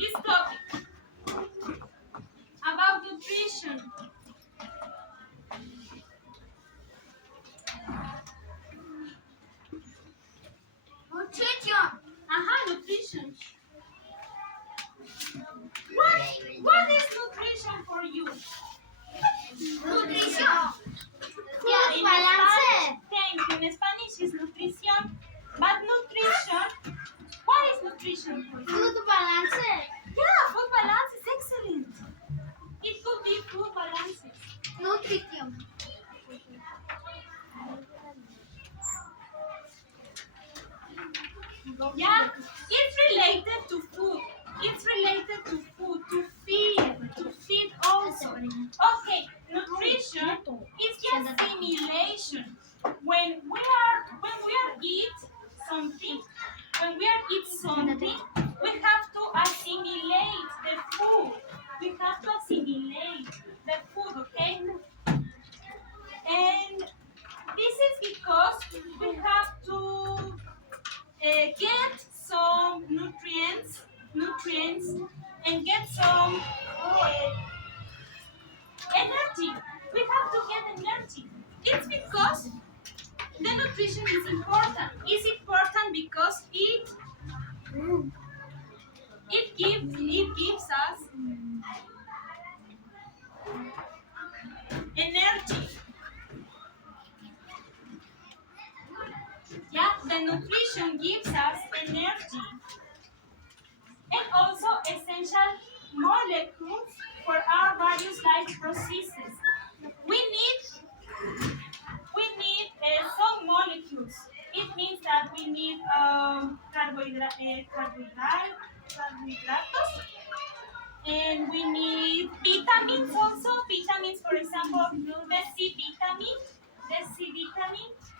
this topic about nutrition. Nutrition. What is nutrition for you? Nutrición. In Spanish, thank you. In Spanish is nutrición, but nutrition. What is nutrition for you? Food balance. Yeah, food balance is excellent. It could be food balances. Nutrición. Yeah, it's related to food. It's related to food, to feed also. Okay, nutrition is the assimilation. When we are eat something, we have to assimilate the food. We have to assimilate the food, okay? And this is because we have to get some nutrients, and get some energy. We have to get energy. It's because the nutrition is important. It's important because it gives us energy. Yeah, the nutrition gives us energy and also essential molecules for our various life processes. We need some molecules. It means that we need carbohydrates, and we need vitamins also. Vitamins, for example, the C vitamin, vitamins.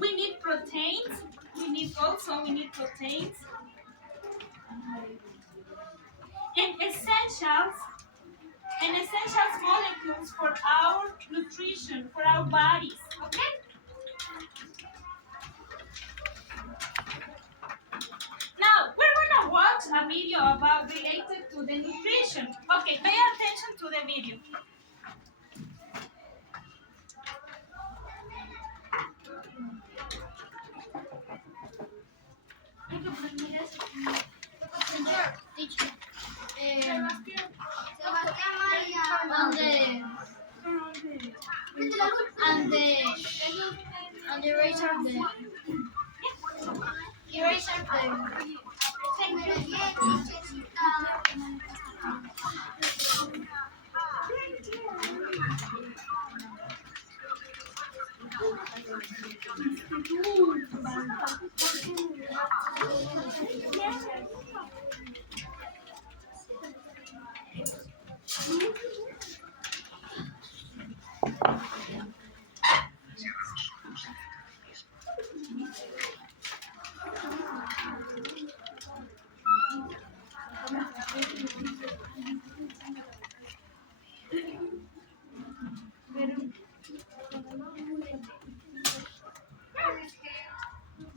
We need proteins. We need proteins and essentials molecules for our nutrition, for our bodies. Okay. Now we're gonna watch a video about related to the nutrition. Okay, pay attention to the video. Teacher. Sebastián María. And the eraser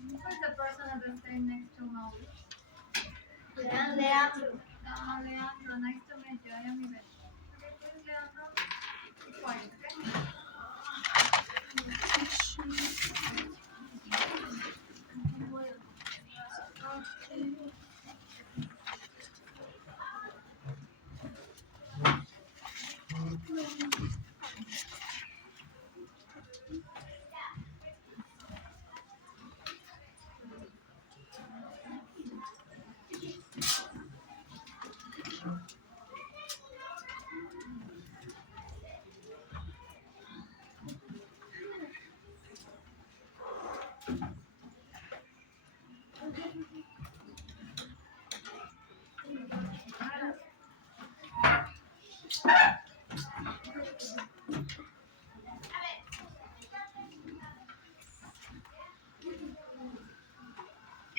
Who's the person that is staying next to Maui? Leandro. Leandro, nice to meet you. I am Yvette. Okay, please, Leandro. Be quiet, okay?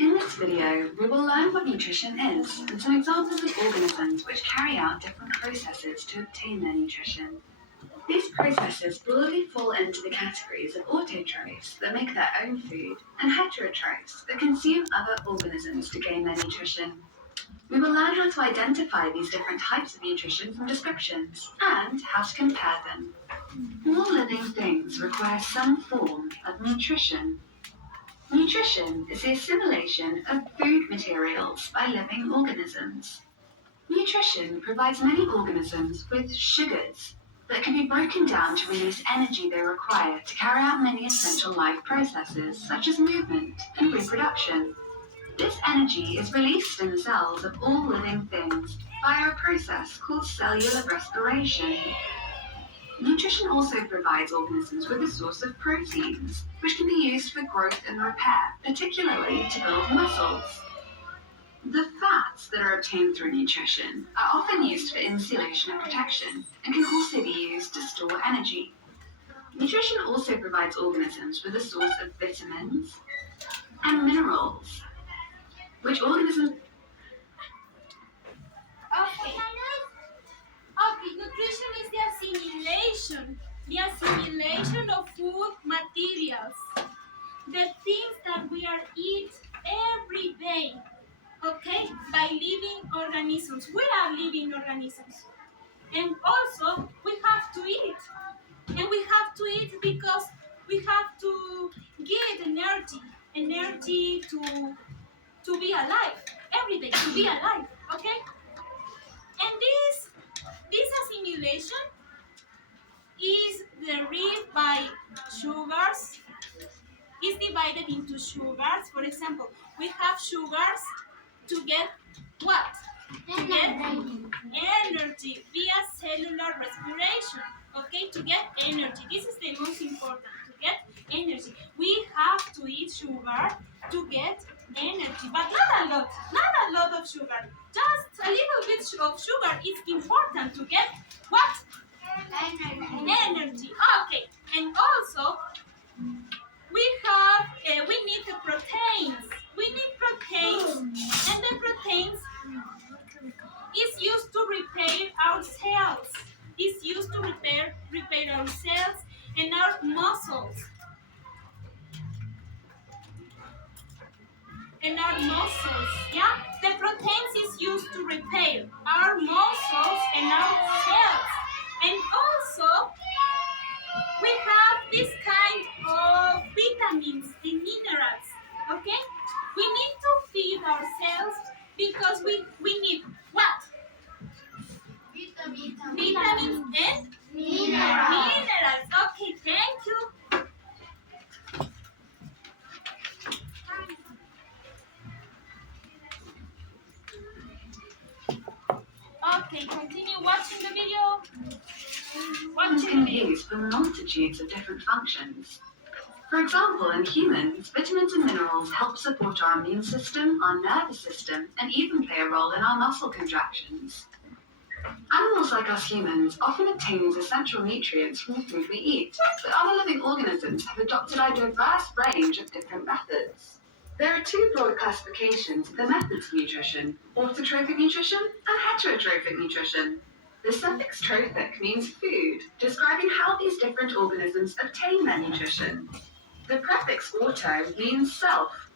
In this video, we will learn what nutrition is and some examples of organisms which carry out different processes to obtain their nutrition. These processes broadly fall into the categories of autotrophs that make their own food and heterotrophs that consume other organisms to gain their nutrition. We will learn how to identify these different types of nutrition from descriptions and how to compare them. All living things require some form of nutrition. Nutrition is the assimilation of food materials by living organisms. Nutrition provides many organisms with sugars that can be broken down to release energy they require to carry out many essential life processes such as movement and reproduction. This energy is released in the cells of all living things via a process called cellular respiration. Nutrition also provides organisms with a source of proteins, which can be used for growth and repair, particularly to build muscles. The fats that are obtained through nutrition are often used for insulation and protection and can also be used to store energy. Nutrition also provides organisms with a source of vitamins and minerals, which organisms Okay. Okay, nutrition is the assimilation of food materials, the things that we are eat every day, okay, by living organisms. We are living organisms. And also, we have to eat. And we have to eat because we have to get energy to be alive, every day, to be alive, okay? And this assimilation is derived by sugars, is divided into sugars. For example, we have sugars to get what? To get energy via cellular respiration. Okay, to get energy. This is the most important, to get energy. We have to eat sugar to get energy, but not a lot of sugar. Just a little bit of sugar is important to get what? Energy. Okay, and also we need the proteins. We need proteins, and the proteins is used to repair our cells. It's used to repair our cells and our muscles. Yeah? The proteins is used to repair our muscles and our cells. And also, we have this kind of vitamins and minerals. Okay? We need to feed ourselves because we need what? Vitamins and minerals. Okay, thank you. Okay, continue watching the video. Vitamins can be used for multitudes of different functions. For example, in humans, vitamins and minerals help support our immune system, our nervous system, and even play a role in our muscle contractions. Animals like us humans often obtain these essential nutrients from the food we eat, but other living organisms have adopted a diverse range of different methods. There are two broad classifications of the methods of nutrition: autotrophic nutrition and heterotrophic nutrition. The suffix trophic means food, describing how these different organisms obtain their nutrition. The prefix auto means self.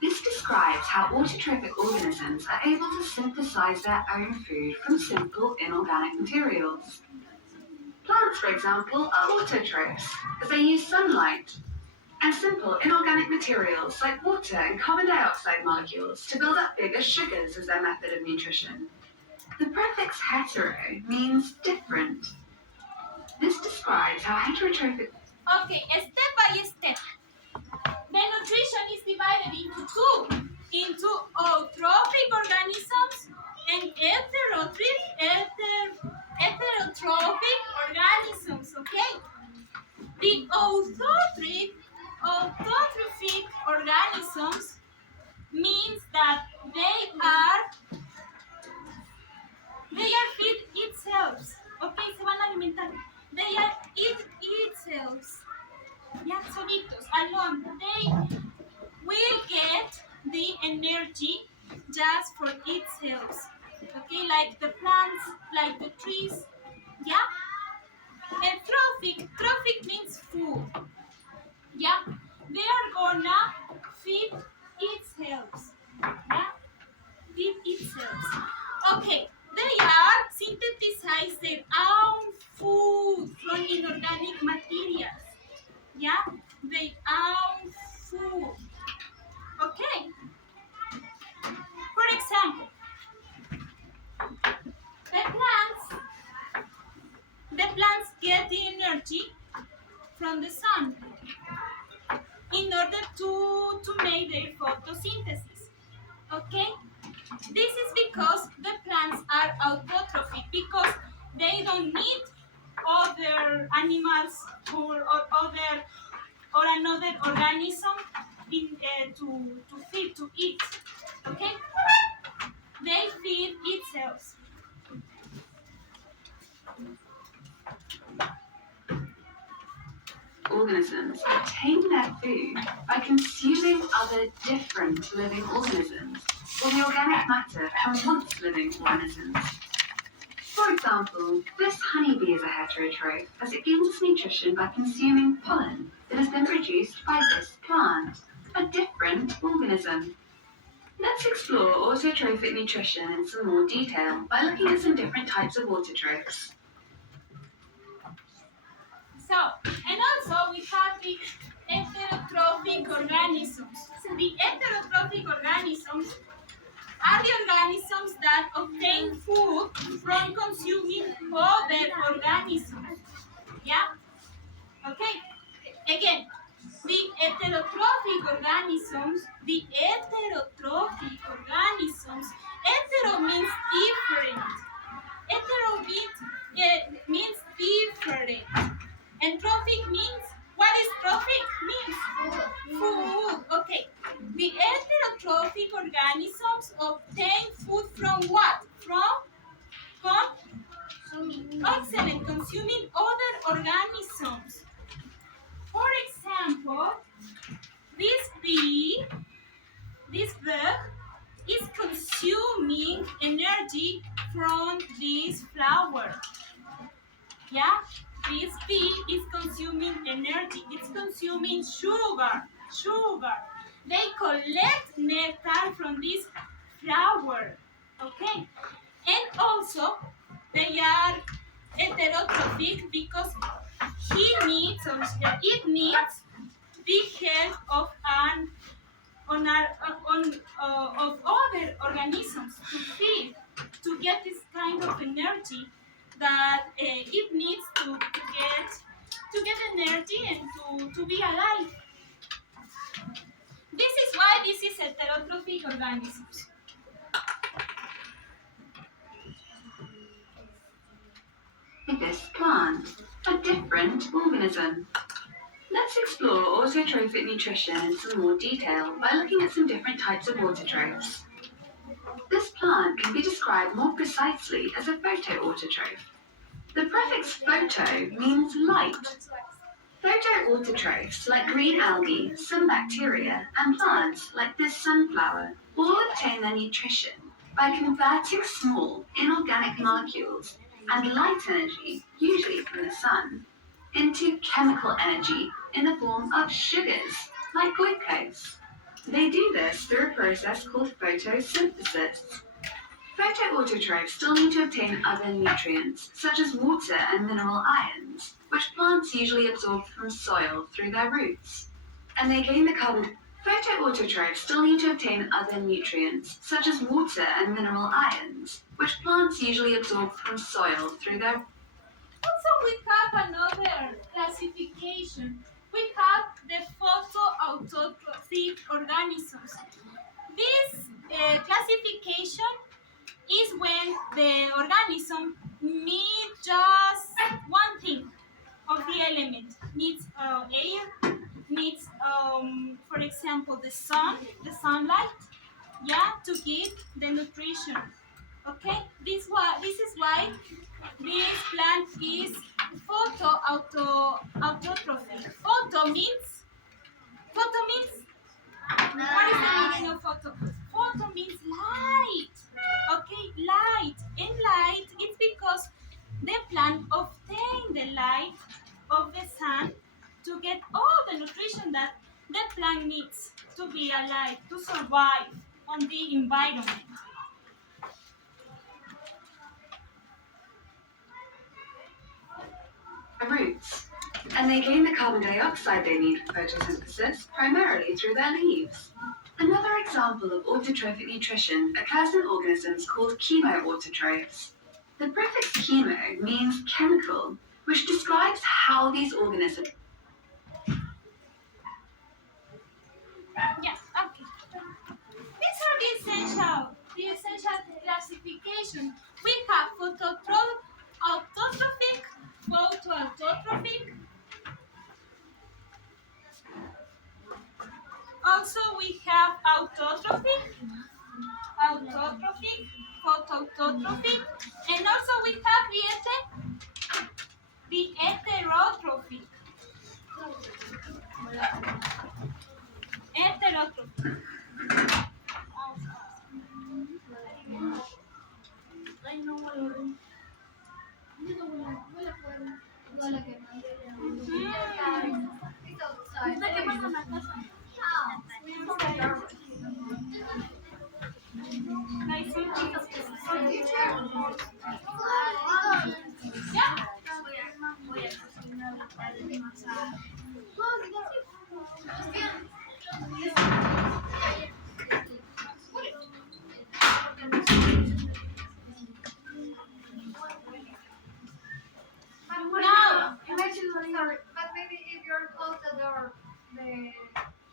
This describes how autotrophic organisms are able to synthesize their own food from simple inorganic materials. Plants, for example, are autotrophs, as they use sunlight and simple inorganic materials like water and carbon dioxide molecules to build up bigger sugars as their method of nutrition. The prefix hetero means different. This describes how heterotrophic. Okay, step by step. The nutrition is divided into two eutrophic organisms and heterotrophic organisms, okay? The autotrophic organisms means that they are feed itself, okay? Se van a alimentar. They are eat itself. Yeah, solitos, alone. They will get the energy just for itself. Okay, like the plants, like the trees. Yeah? And trophic means food. Yeah, they are gonna feed itself. Yeah, feed itself. Okay, they are synthesize their own food from inorganic materials. Yeah, their own food. Okay. For example, the plants get the energy from the sun in order to make their photosynthesis. Okay? This is because the plants are autotrophic because they don't need other animals or other or another organism to feed to eat. Okay? They feed itself. Organisms obtain their food by consuming other different living organisms, or the organic matter from once living organisms. For example, this honeybee is a heterotroph as it gains its nutrition by consuming pollen that has been produced by this plant, a different organism. Let's explore autotrophic nutrition in some more detail by looking at some different types of autotrophs. So, and also we have the heterotrophic organisms. The heterotrophic organisms are the organisms that obtain food from consuming other organisms. Yeah? Okay? Again, the heterotrophic organisms, hetero means different. Hetero means different. And trophic means, what is trophic? Means food. Okay. The heterotrophic organisms obtain food from what? From excellent, consuming other organisms. For example, this bird is consuming energy from this flower. Yeah, this bee is consuming energy. It's consuming sugar. They collect nectar from this flower. Okay, and also they are heterotrophic because it needs the help of of other organisms to feed, to get this kind of energy that it needs to get energy and to be alive. This is why this is heterotrophic organisms. This plant, a different organism. Let's explore autotrophic nutrition in some more detail by looking at some different types of autotrophs. This plant can be described more precisely as a photoautotroph. The prefix photo means light. Photoautotrophs like green algae, some bacteria, and plants like this sunflower all obtain their nutrition by converting small inorganic molecules and light energy, usually from the sun, into chemical energy in the form of sugars, like glucose. They do this through a process called photosynthesis. Photoautotrophs still need to obtain other nutrients, such as water and mineral ions, which plants usually absorb from soil through their roots. And they gain the carbon. Photoautotrophs still need to obtain other nutrients, such as water and mineral ions, which plants usually absorb from soil through their. Also, we have another classification. We have the photoautotrophic organisms. This classification is when the organism needs just one thing of the element. Needs air, needs, for example, the sunlight, yeah, to get the nutrition. Okay, this is why this plant is photoautotrophic. Photo means what is the meaning of photo? Photo means light. Okay, light. And light, it's because the plant obtains the light to get all the nutrition that the plant needs to be alive, to survive on the environment. Roots, and they gain the carbon dioxide they need for photosynthesis primarily through their leaves. Another example of autotrophic nutrition occurs in organisms called chemoautotrophs. The prefix chemo means chemical, which describes how these organisms Yeah, okay. These are the essential classification. We have autotrophic, photoautotrophic. Also, we have autotrophic, photoautotrophic, and also we have the heterotrophic. Heterotrophic. Yeah. Now, Sorry, but maybe if you're close the door, the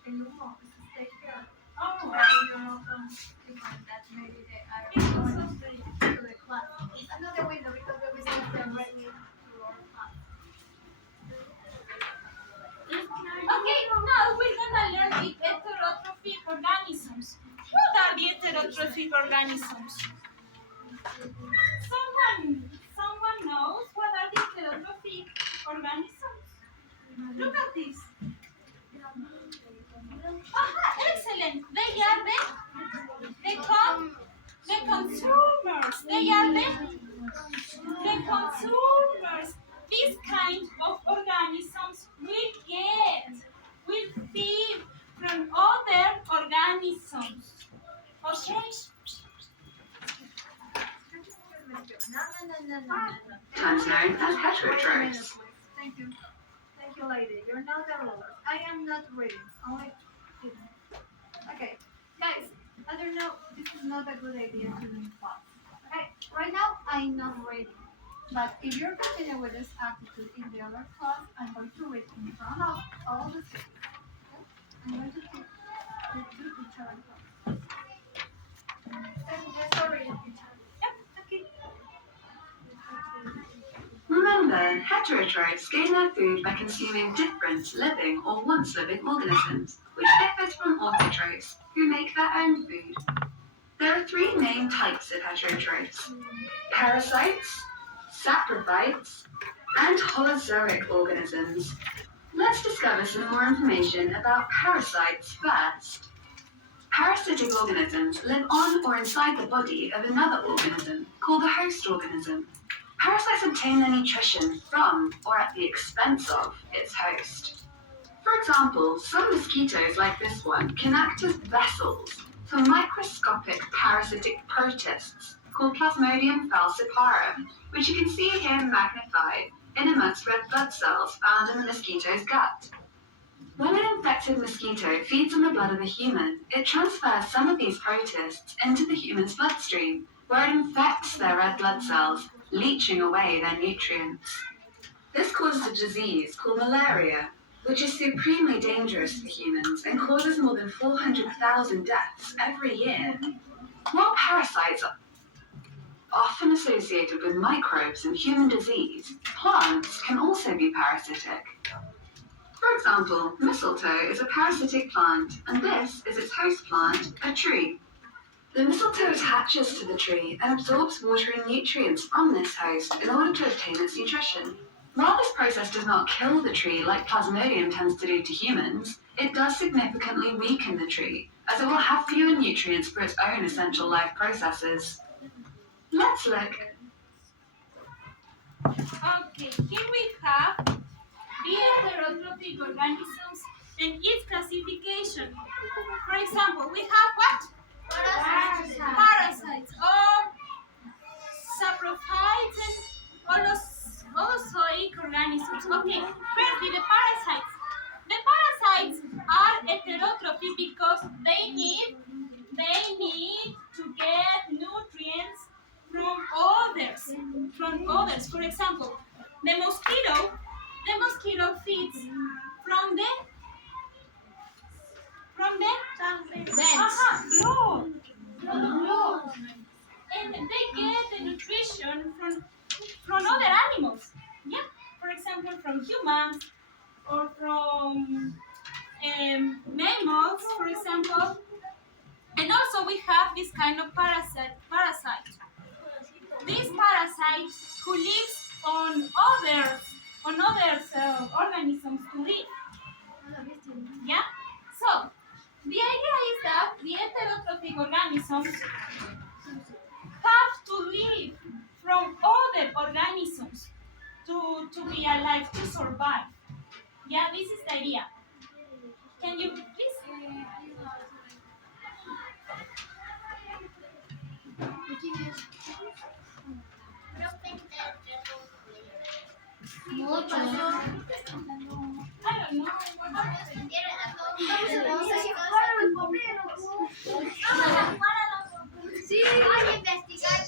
humo stay here. oh, You're also different that maybe they are going to the class. Another window because the window is directly to our class. okay, now we're gonna learn the heterotrophic organisms. What are the heterotrophic organisms? Someone knows what are the heterotrophic organisms? Look at this. Excellent. They are the consumers. They are the consumers. This kind of organisms will feed from other organisms. Okay? No. Times known as heterotrophs. Thank you. Thank you, lady. You're not the ruler. I am not reading. Only kidding. Okay. Guys, I don't know. This is not a good idea to do in class. Okay. Right now, I'm not reading. But if you're continuing with this attitude in the other class, I'm going to read in front of all the students. Okay? I'm going to do each other class. Sorry, teacher. Yep, okay. Remember, heterotrophs gain their food by consuming different living or once living organisms, which differs from autotrophs, who make their own food. There are three main types of heterotrophs: parasites, saprophytes, and holozoic organisms. Let's discover some more information about parasites first. Parasitic organisms live on or inside the body of another organism, called a host organism. Parasites obtain their nutrition from or at the expense of its host. For example, some mosquitoes like this one can act as vessels for microscopic parasitic protists called Plasmodium falciparum, which you can see here magnified in amongst red blood cells found in the mosquito's gut. When an infected mosquito feeds on the blood of a human, it transfers some of these protists into the human's bloodstream, where it infects their red blood cells, leaching away their nutrients. This causes a disease called malaria, which is supremely dangerous for humans and causes more than 400,000 deaths every year. While parasites are often associated with microbes and human disease, plants can also be parasitic. For example, mistletoe is a parasitic plant, and this is its host plant, a tree. The mistletoe attaches to the tree and absorbs water and nutrients from this host in order to obtain its nutrition. While this process does not kill the tree like Plasmodium tends to do to humans, it does significantly weaken the tree, as it will have fewer nutrients for its own essential life processes. Let's look. Okay, here we have the heterotrophic organisms and its classification. For example, we have what? Parasites or saprophytes and holozoic organisms. Okay, firstly, the parasites. The parasites are heterotrophic because they need to get nutrients from others. For example, the mosquito feeds from the blood. And they get the nutrition from other animals. Yeah, for example, from humans or from mammals, for example. And also we have this kind of parasite. This parasite who lives on other organisms to live. Yeah. So the idea is that the heterotrophic organisms have to live from other organisms to be alive, to survive. Yeah, this is the idea. Can you please? I don't know. Sí, voy a investigar.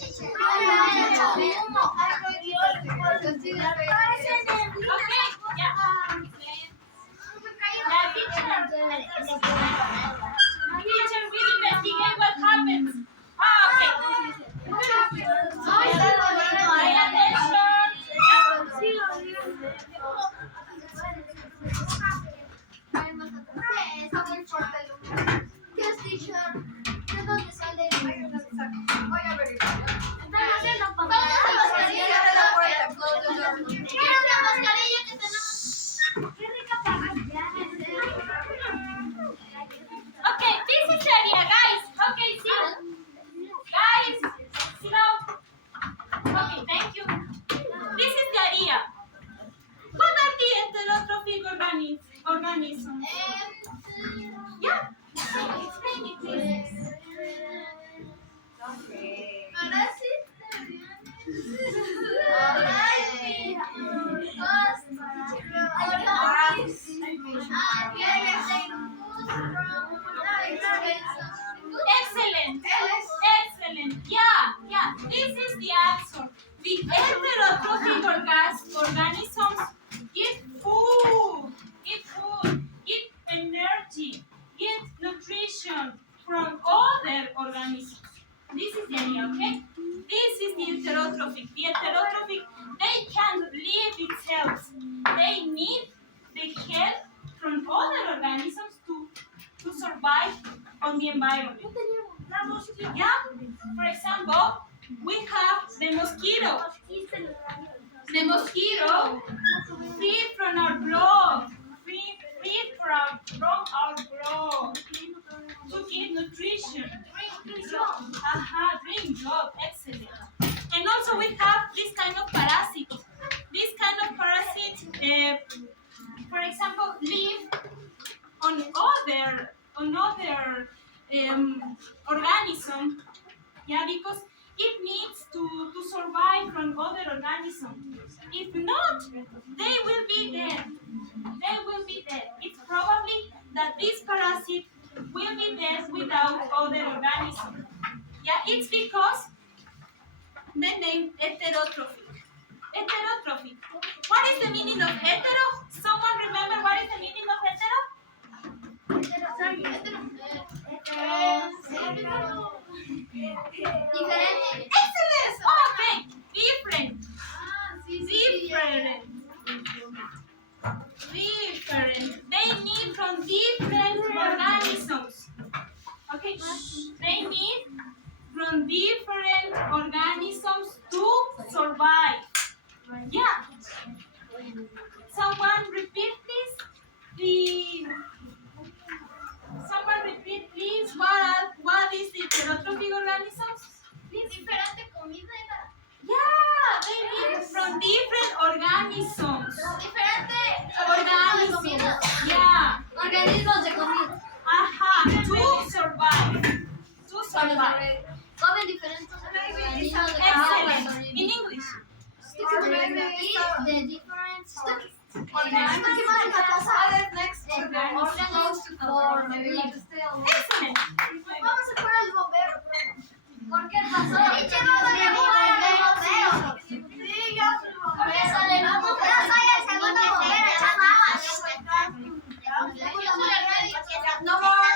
Okay, yeah. Yeah, teacher will investigate what happens. Okay. Pay Yes, teacher. ¿De dónde sale? Voy a verificar. Estamos haciendo Okay, this is the idea, guys. Okay, see? Guys, sit down. Okay, thank you. This is the idea. What are the heterotrophic organisms? Yeah. Explain it, please. Excellent. Yeah. This is the answer. The heterotrophic organisms get food, get energy, get nutrition from other organisms. This is the idea, okay? This is the heterotrophic. The heterotrophic, they can't live themselves. They need the help from other organisms to survive on the environment. Yeah? For example, we have the mosquito. The mosquito feed from our blood. Feed from our blood to get nutrition. Drink blood. Excellent. And also we have this kind of parasite. This kind of parasite, for example, live on other organism. Yeah, because it needs to survive from other organisms. If not, they will be dead. It's probably that this parasite will be dead without other organisms. Yeah, it's because the name heterotrophic. Heterotrophic. What is the meaning of hetero? Someone remember what is the meaning of hetero? Diferente. Excellent. Okay. Different. They need from different organisms. Okay. They need from different organisms to survive. Yeah. Someone repeat please. Someone repeat please. What is the heterotrophic organisms? Please. Diferente comida. Yeah, they need from different organisms. Diferente Organismos de comida. Aha, to survive. To survive. Comen diferentes organismos de Excellent. comida. In English. The different Next to the organisms for living. Excellent. Vamos a por el bombero. ¿Por qué razón? Bombero. Sí, yo soy bombero. Yo soy el segundo bombero echando agua. No more.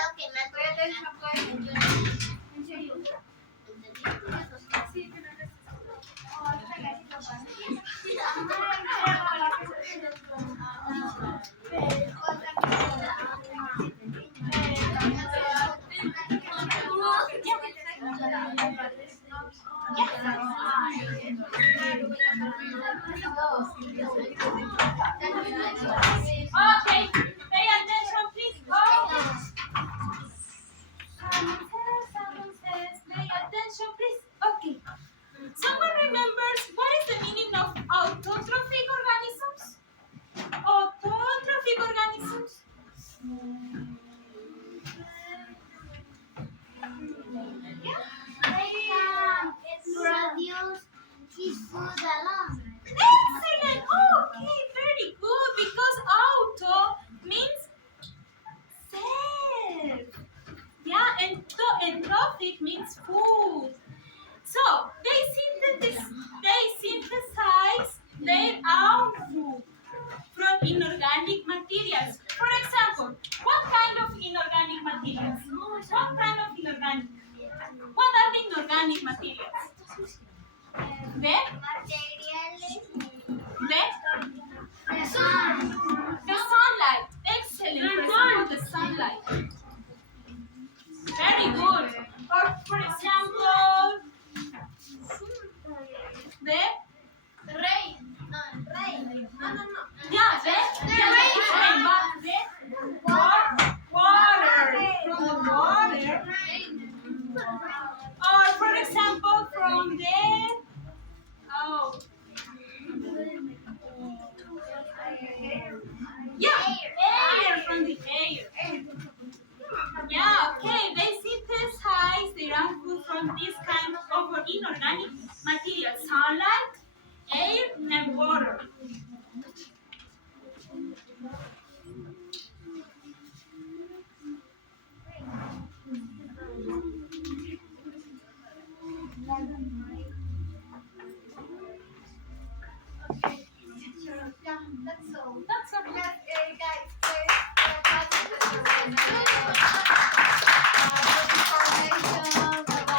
Pay attention, please. Okay, pay attention, please. Go. Someone says, pay attention, please. Okay. Someone remembers what is the meaning of autotrophic organisms? Autotrophic organisms. Excellent. Okay, very good. Because auto means self. Yeah, and trophic means food. So they synthesize their own food from inorganic materials. For example, what kind of inorganic materials? What kind of inorganic? What